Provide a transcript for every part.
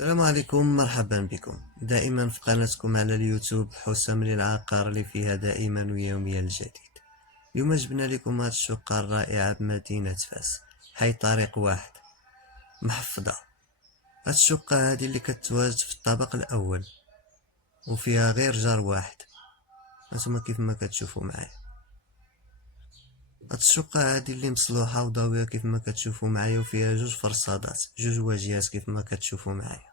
السلام عليكم، مرحبا بكم دائما في قناتكم على اليوتيوب حسام للعقار اللي فيها دائما ويوميا الجديد. اليوم جبنا لكم هاد الشقة الرائعة بمدينة فاس، حي طريق واحد محفظة. هاد الشقة هادي اللي كتواجد في الطابق الأول وفيها غير جار واحد، هانتوما كيف ما كتشوفوا معايا. هاد الشقة هادي اللي مصلوحة وضاوية كيف ما كتشوفوا معايا، وفيها جوج فرصادات جوج واجهات كيف ما كتشوفوا معايا.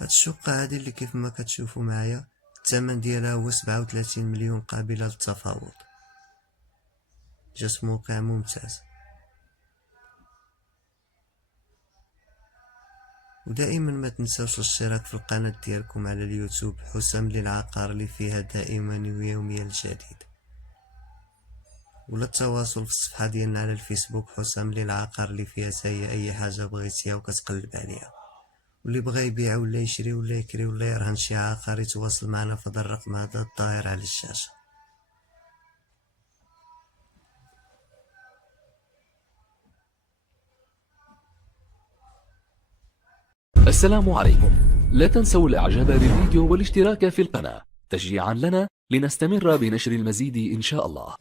هاد الشقة هادي اللي كيف ما كتشوفوا معايا الثمن ديالها هو 37 مليون قابلة للتفاوض. جات موقع ممتاز. ودائما ما تنساوش الاشتراك في القناة ديالكم على اليوتيوب حسام للعقار اللي فيها دائما ويوميا الجديد، ولا التواصل في الصفحة ديالنا على الفيسبوك حسام للعقار اللي فيها تاهي اي حاجة بغيتيها وكتقلب عليها. واللي بغى يبيع ولا يشري ولا يكري ولا يرهن شي عقار يتواصل معنا في هذا الرقم هذا الظاهر على الشاشة. السلام عليكم. لا تنسوا الاعجاب بالفيديو والاشتراك في القناة تشجيعا لنا لنستمر بنشر المزيد إن شاء الله.